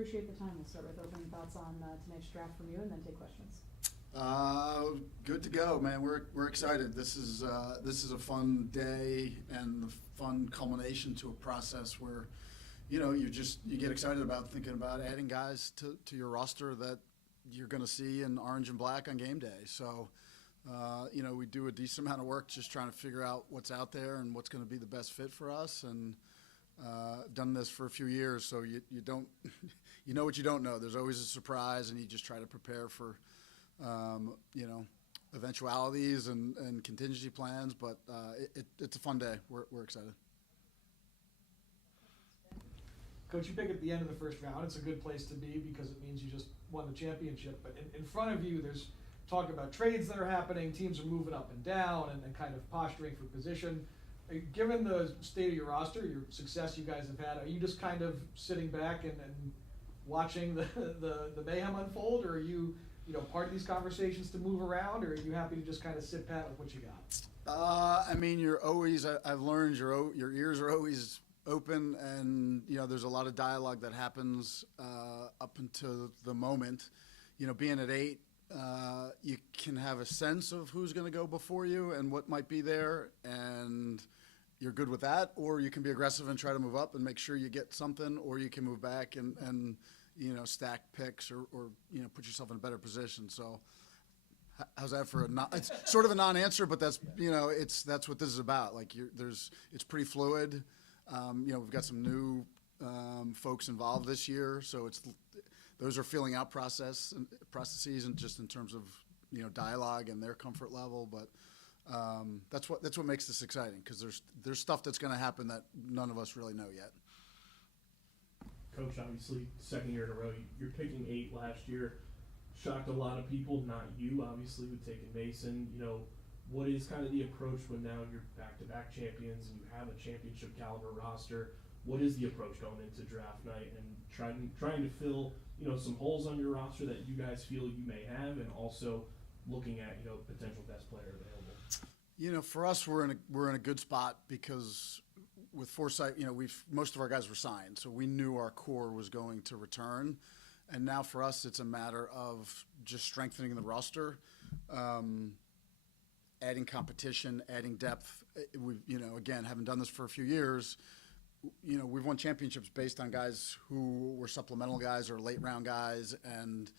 appreciate the time. We'll start with opening thoughts on tonight's draft from you and then take questions. Good to go, man. We're excited. This is a fun day and the fun culmination to a process where, you get excited about thinking about adding guys to your roster that you're going to see in orange and black on game day. So, we do a decent amount of work just trying to figure out what's out there and what's going to be the best fit for us. And done this for a few years, so you don't, you know what you don't know. There's always a surprise, and you just try to prepare for, eventualities and contingency plans. But it's a fun day. We're excited. Coach, you pick at the end of the first round. It's a good place to be because it means you just won the championship. But in front of you, there's talk about trades that are happening. Teams are moving up and down and kind of posturing for position. Given the state of your roster, your success you guys have had, are you just kind of sitting back and watching the mayhem unfold, or are you part of these conversations to move around, or are you happy to just kind of sit pat with what you got? You're always. I've learned your ears are always open, and there's a lot of dialogue that happens up until the moment. Being at 8, you can have a sense of who's going to go before you and what might be there, and you're good with that, or you can be aggressive and try to move up and make sure you get something, or you can move back and stack picks or put yourself in a better position. So how's that for it's sort of a non-answer, but that's that's what this is about. Like it's pretty fluid. We've got some new folks involved this year, so those are filling out processes and just in terms of dialogue and their comfort level. But that's what makes this exciting, because there's stuff that's going to happen that none of us really know yet. Coach, obviously, second year in a row, you're picking 8 last year. Shocked a lot of people, not you, obviously, with taking Mason. What is kind of the approach when now you're back-to-back champions and you have a championship caliber roster? What is the approach going into draft night and trying to fill some holes on your roster that you guys feel you may have, and also looking at potential best player available? For us, we're in a good spot because with foresight, most of our guys were signed, so we knew our core was going to return. And now for us, it's a matter of just strengthening the roster, adding competition, adding depth. Again, having done this for a few years, we've won championships based on guys who were supplemental guys or late round guys, and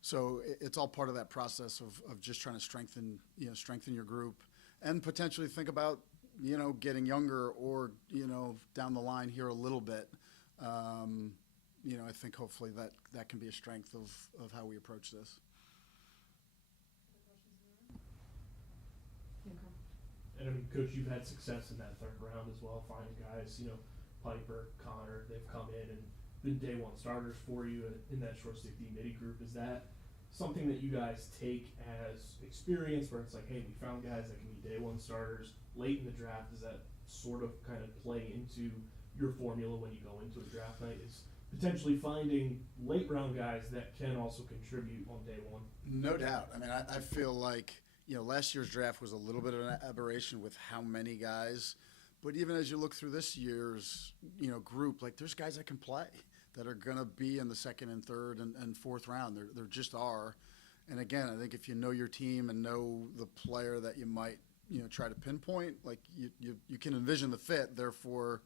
so it's all part of that process of just trying to strengthen your group and potentially think about getting younger or down the line here a little bit. I think hopefully that can be a strength of how we approach this. And Coach, you've had success in that third round as well, finding guys, Piper, Connor, they've come in and been day one starters for you in that short stick D midi group. Is that something that you guys take as experience, where it's like, hey, we found guys that can be day one starters late in the draft? Does that sort of kind of play into your formula when you go into a draft night, is potentially finding late round guys that can also contribute on day one? No doubt. I feel like last year's draft was a little bit of an aberration with how many guys, but even as you look through this year's group, like there's guys that can play that are going to be in the second and third and fourth round. There just are. And again, I think if you know your team and know the player that you might try to pinpoint, like you can envision the fit, therefore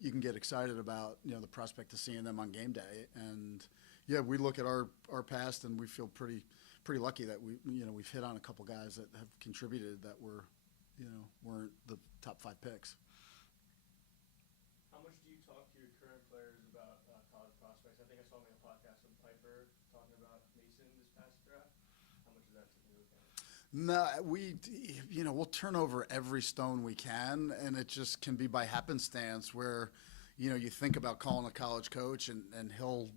you can get excited about the prospect of seeing them on game day. And yeah, we look at our past and we feel pretty lucky that we've hit on a couple guys that have contributed that weren't the top 5 picks. How much do you talk to your current players about college prospects? I think I saw him on a podcast with Piper talking about Mason this past draft. How much of that took into account? No, we'll turn over every stone we can, and it just can be by happenstance where, you think about calling a college coach and he'll,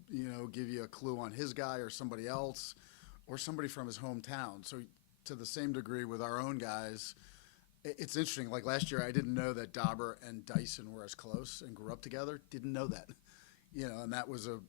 give you a clue on his guy or somebody else or somebody from his hometown. So to the same degree with our own guys, it's interesting. Like last year, I didn't know that Dauber and Dyson were as close and grew up together. Didn't know that, and that was a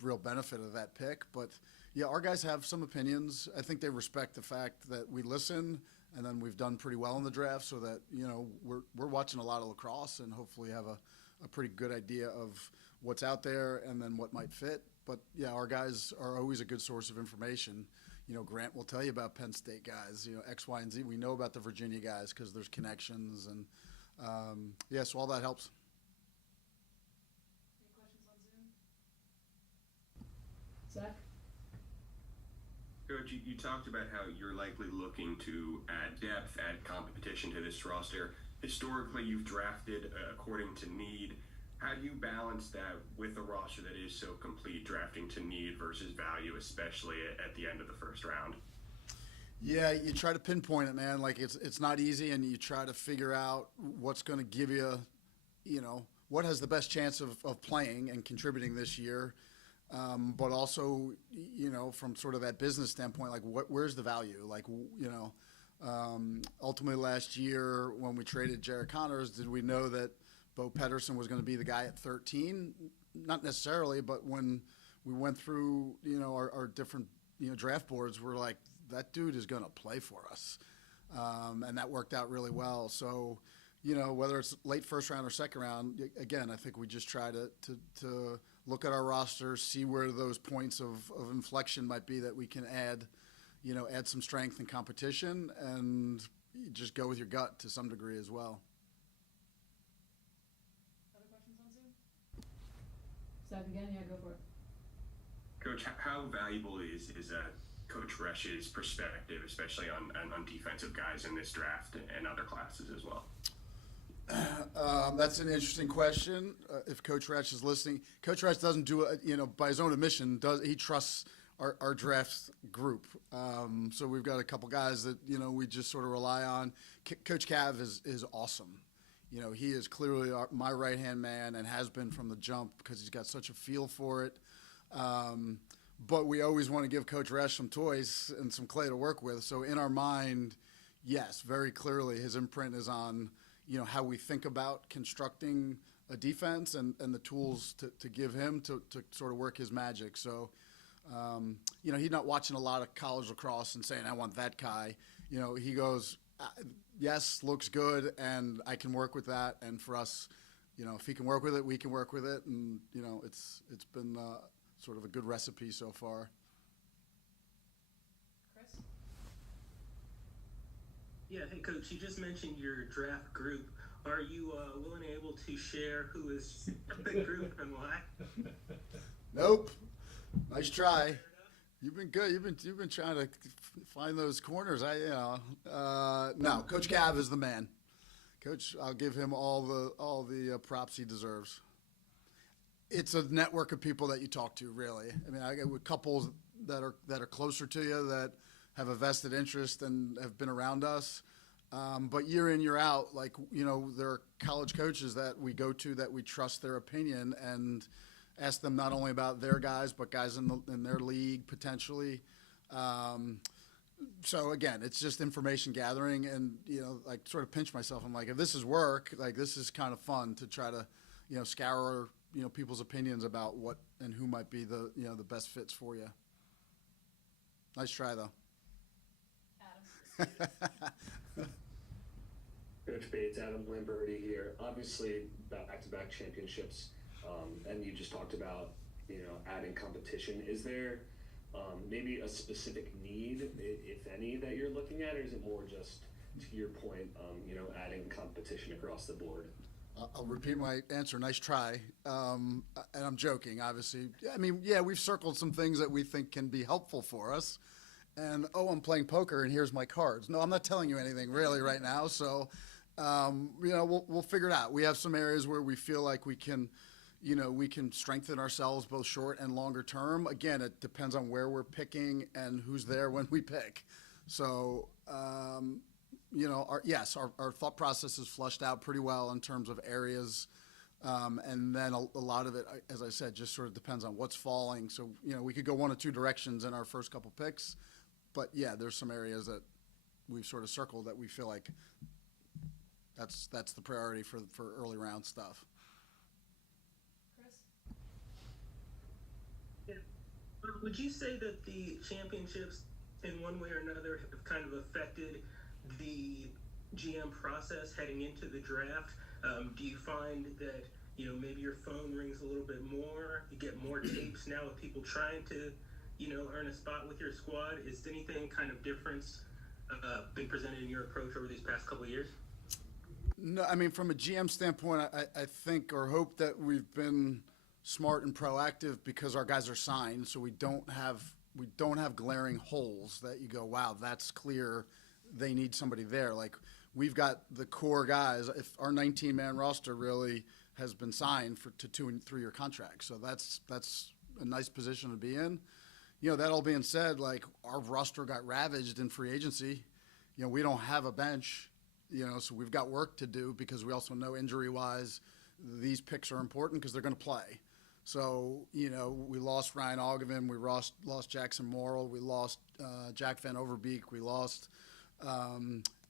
real benefit of that pick. But yeah, our guys have some opinions. I think they respect the fact that we listen. and then we've done pretty well in the draft, so that, you know, we're watching a lot of lacrosse and hopefully have a pretty good idea of what's out there and then what might fit. But yeah, our guys are always a good source of information. You know, Grant will tell you about Penn State guys, you know, X, Y, and Z. We know about the Virginia guys because there's connections, and yeah, so all that helps. Any questions on Zoom? Zach? Coach, you talked about how you're likely looking to add depth, add competition to this roster. Historically, you've drafted according to need. How do you balance that with a roster that is so complete, drafting to need versus value, especially at the end of the first round? Yeah, you try to pinpoint it, man. Like it's not easy, and you try to figure out what's going to give you, you know, what has the best chance of playing and contributing this year. But also, you know, from sort of that business standpoint, like where's the value? Like, you know, ultimately last year when we traded Jared Connors, did we know that Bo Pedersen was going to be the guy at 13? Not necessarily, but when we went through, you know, our different, you know, draft boards, we're like, that dude is going to play for us. And that worked out really well. So, you know, whether it's late first round or second round, again, I think we just try to look at our roster, see where those points of inflection might be that we can add, you know, add some strength and competition, and just go with your gut to some degree as well. Other questions on Zoom? Zach again? Yeah, go for it. Coach, how valuable is Coach Resch's perspective, especially on defensive guys in this draft and other classes as well? That's an interesting question. If Coach Resch is listening, Coach Resch doesn't do it, you know, by his own admission. He trusts our draft group? So we've got a couple guys that, you know, we just sort of rely on. Coach Cav is awesome. You know, he is clearly my right-hand man and has been from the jump because he's got such a feel for it. But we always want to give Coach Resch some toys and some clay to work with. So in our mind, yes, very clearly his imprint is on, you know, how we think about constructing a defense and the tools to give him to sort of work his magic. So, you know, he's not watching a lot of college lacrosse and saying, I want that guy. You know, he goes, yes, looks good, and I can work with that. And for us, you know, if he can work with it, we can work with it. And, you know, it's been sort of a good recipe so far. Chris? Yeah, hey Coach, you just mentioned your draft group. Are you willing and able to share who is the group and why? Nope. Nice try. You've been good. You've been trying to find those corners. No. Coach Cav is the man. Coach, I'll give him all the props he deserves. It's a network of people that you talk to, really. I mean, I get with couples that are closer to you that have a vested interest and have been around us. But year in, year out, like, you know, there are college coaches that we go to that we trust their opinion and ask them not only about their guys, but guys in their league potentially. So again, it's just information gathering, and, you know, like, sort of pinch myself. I'm like, if this is work, like, this is kind of fun to try to, you know, scour, you know, people's opinions about what and who might be the, you know, the best fits for you. Nice try, though. Adam? Coach Bates, Adam Lamberti here. Obviously, back-to-back championships, and you just talked about, you know, adding competition. Is there maybe a specific need, if any, that you're looking at, or is it more just, to your point, you know, adding competition across the board? I'll repeat my answer. Nice try. And I'm joking, obviously. I mean, yeah, we've circled some things that we think can be helpful for us. And, I'm playing poker, and here's my cards. No, I'm not telling you anything really right now. So, you know, we'll figure it out. We have some areas where we feel like we can, you know, we can strengthen ourselves both short and longer term. Again, it depends on where we're picking and who's there when we pick. So, you know, our thought process is flushed out pretty well in terms of areas. And then a lot of it, as I said, just sort of depends on what's falling. So, you know, we could go one of two directions in our first couple picks. But, yeah, there's some areas that we've sort of circled that we feel like that's the priority for early round stuff. Chris? Yeah. Would you say that the championships, in one way or another, have kind of affected the GM process heading into the draft? Do you find that, maybe your phone rings a little bit more, you get more tapes now with people trying to, earn a spot with your squad? Is anything kind of difference been presented in your approach over these past couple of years? No, I mean, from a GM standpoint, I think or hope that we've been smart and proactive because our guys are signed, so we don't have glaring holes that you go, wow, that's clear. They need somebody there. Like, we've got the core guys. If our 19-man roster really has been signed to 2 and 3 year contracts, so that's a nice position to be in. That all being said, like, our roster got ravaged in free agency. We don't have a bench. So we've got work to do because we also know injury-wise these picks are important because they're going to play. So, we lost Ryan Ogden, we lost Jackson Morrill, we lost Jack Van Overbeek, we lost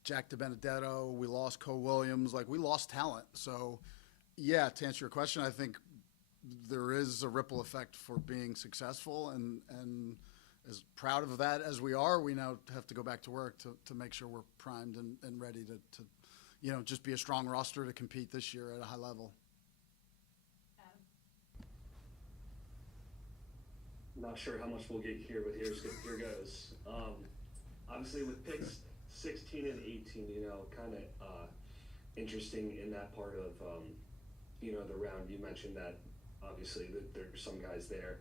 Jack DiBenedetto, we lost Cole Williams. Like, we lost talent. So, yeah, to answer your question, I think there is a ripple effect for being successful, and as proud of that as we are, we now have to go back to work to make sure we're primed and ready to just be a strong roster to compete this year at a high level. Not sure how much we'll get here, but here goes. Obviously, with picks 16 and 18, kind of interesting in that part of the round. You mentioned that obviously that there's some guys there.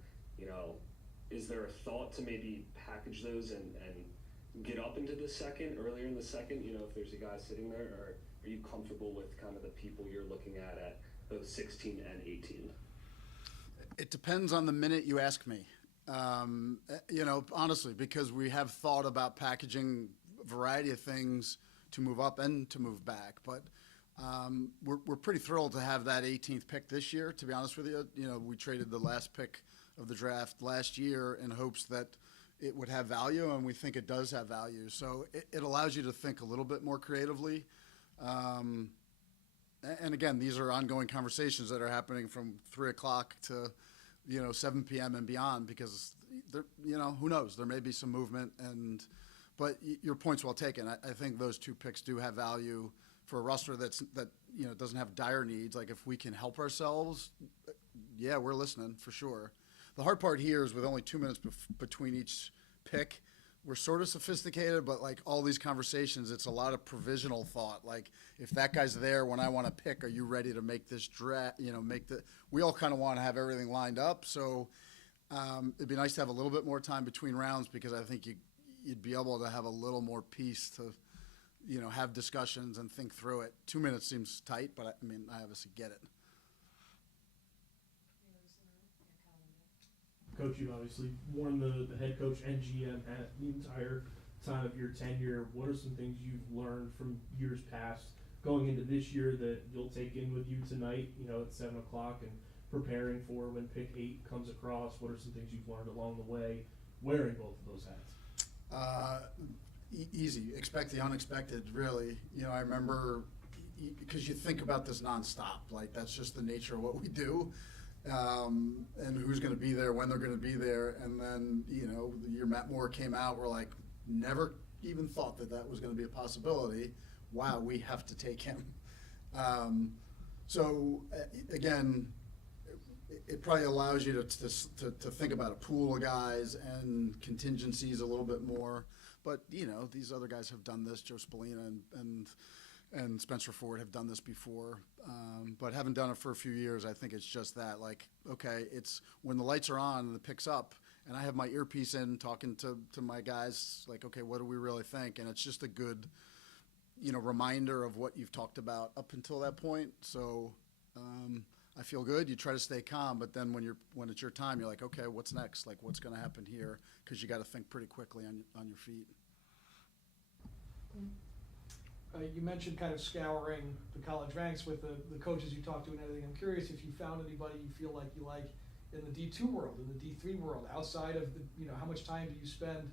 Is there a thought to maybe package those and get up into the second, earlier in the second? If there's a guy sitting there, or are you comfortable with kind of the people you're looking at those 16 and 18? It depends on the minute you ask me. Honestly, because we have thought about packaging a variety of things to move up and to move back. But we're pretty thrilled to have that 18th pick this year, to be honest with you. We traded the last pick of the draft last year in hopes that it would have value, and we think it does have value. So it allows you to think a little bit more creatively. And again, these are ongoing conversations that are happening from 3 o'clock to 7 p.m. and beyond, because who knows, there may be some movement. But your point's well taken. I think those 2 picks do have value for a roster that doesn't have dire needs. Like, if we can help ourselves, yeah, we're listening for sure. The hard part here is with only 2 minutes between each pick, we're sort of sophisticated, but like all these conversations, it's a lot of provisional thought. Like, if that guy's there when I want to pick, are you ready to make this draft? We all kind of want to have everything lined up. So it'd be nice to have a little bit more time between rounds, because I think you'd be able to have a little more peace to, have discussions and think through it. 2 minutes seems tight, but I obviously get it. Coach, you've obviously worn the head coach and GM hat the entire time of your tenure. What are some things you've learned from years past going into this year that you'll take in with you tonight, at 7 o'clock, and preparing for when pick 8 comes across? What are some things you've learned along the way wearing both of those hats? Easy. Expect the unexpected, really. I remember, because you think about this nonstop. Like, that's just the nature of what we do. And who's going to be there, when they're going to be there. And then, the year Matt Moore came out, we're like, never even thought that was going to be a possibility. Wow, we have to take him. Again, it probably allows you to think about a pool of guys and contingencies a little bit more. But, these other guys have done this. Joe Spallina and Spencer Ford have done this before, but haven't done it for a few years. I think it's just that, like, okay, it's when the lights are on and the pick's up, and I have my earpiece in talking to my guys, like, okay, what do we really think? And it's just a good, reminder of what you've talked about up until that point. So I feel good. You try to stay calm, but then when it's your time, you're like, okay, what's next? Like, what's going to happen here? Because you got to think pretty quickly on your feet. You mentioned kind of scouring the college ranks with the coaches you talked to and everything. I'm curious if you found anybody you feel like you like in the D2 world, in the D3 world, outside of how much time do you spend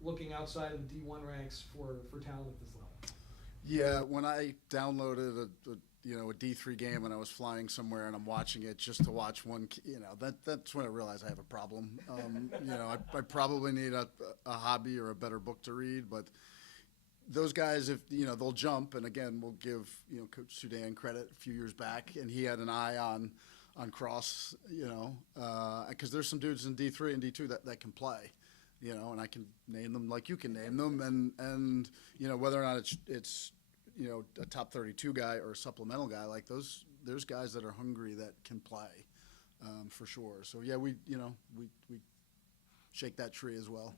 looking outside of the D1 ranks for talent at this level? Yeah, when I downloaded a D3 game when I was flying somewhere and I'm watching it just to watch one, that's when I realized I have a problem. I probably need a hobby or a better book to read, but those guys, if you know, they'll jump. And again, we'll give Coach Sudan credit a few years back, and he had an eye on cross, because there's some dudes in D3 and D2 that can play, and I can name them like you can name them, and whether or not it's a top 32 guy or a supplemental guy, like there's guys that are hungry that can play, for sure. So yeah, we shake that tree as well.